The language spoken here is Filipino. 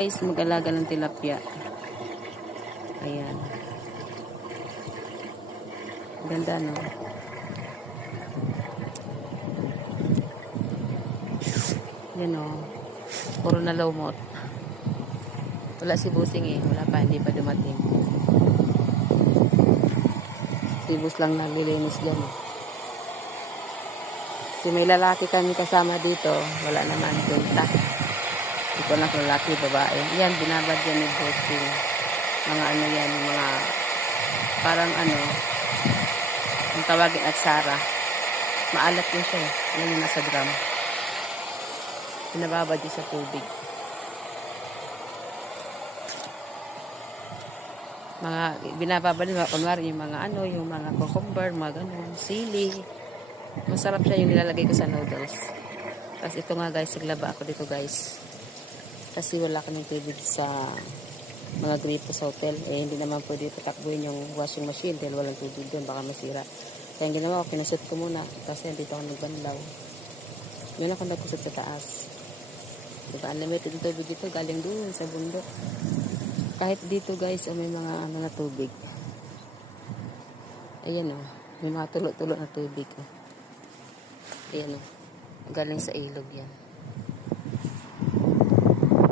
Guys, mag-alaga ng tilapia. Ayan. Ganda, no? Yan, no? Puro na lawmot. Wala si Busing eh. Wala pa, hindi pa dumating. Si Bus lang naglilinis dyan. Si may lalaki kami kasama dito. Wala naman. Benta. Ito lang lalaki, babae. Yan, binabad yan ni Busing. Mga ano yan, mga parang ano, ang tawagin at Sara. Maalat yun siya eh. Yan yung nasa drum. Binababad yun sa tubig. Mga binababad din, kunwari yung mga ano, yung mga cucumber, mga ganun, sili. Masarap siya yung nilalagay ko sa noodles. Tapos ito nga guys, naglaba ako dito guys. Kasi wala kaming tubig sa mga gripo sa hotel. Eh hindi naman pwede patakbuhin yung washing machine dahil walang tubig doon, baka masira. Kaya ang ginawa ko, kinusot ko muna. Kasi dito ako nagbanlaw. Yun ako nagkusot sa taas. Diba, unlimited yung tubig dito, galing doon sa bundok. Kahit dito guys, may mga tubig. Ayan o, may mga tulo-tulo na tubig. Ayan o, galing sa ilog yan.